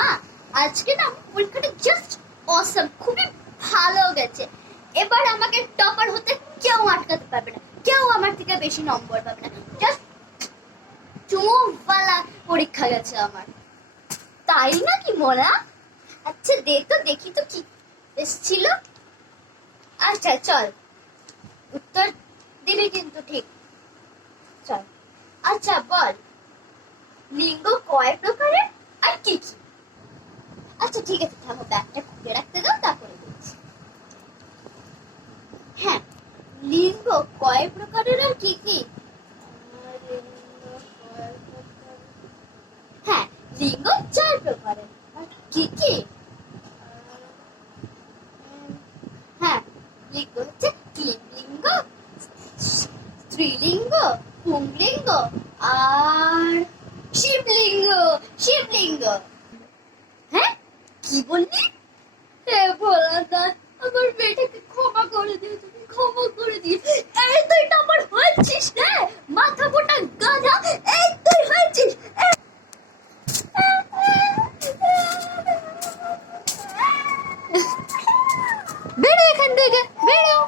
মা, আজকে না আমার পরীক্ষাটা জাস্ট অসম, খুবই ভালো গেছে। এবার আমাকে টপার হতে কেউ আটকাতে পারবে না, কেউ আমার থেকে বেশি নম্বর পাবে না। জাস্ট চুমুকওয়ালা পরীক্ষা গেছে আমার। তাই নাকি মোনা? আচ্ছা দে তো দেখি তো কি এসেছিল। আচ্ছা চল, উত্তর দিবি কিন্তু ঠিক। চল, আচ্ছা বল, লিঙ্গ কয় প্রকারের আর কি কি? আচ্ছা ঠিক আছে, থামো, ব্যাগটা খুলে রাখতে দাও, তারপরে বলছি। হ্যাঁ, লিঙ্গ কয় প্রকারের আর কি কি? হ্যাঁ, লিঙ্গ 4 প্রকারের। আর কি কি? হ্যাঁ, লিঙ্গ হচ্ছে লিঙ্গ, স্ত্রীলিঙ্গ, পুংলিঙ্গ আর শিবলিঙ্গ। শিবলিঙ্গ। হ্যাঁ, কি বললি? হে ভোলানাথ, আমার মেয়েটাকে ক্ষমা করে দিও, তুমি ক্ষমা করে দিও। এই তুই নম্বর হয়েছিস রে, মাথা মোটা গাধা, এই তুই হয়েছিস। বেরো এখান থেকে, বেরো।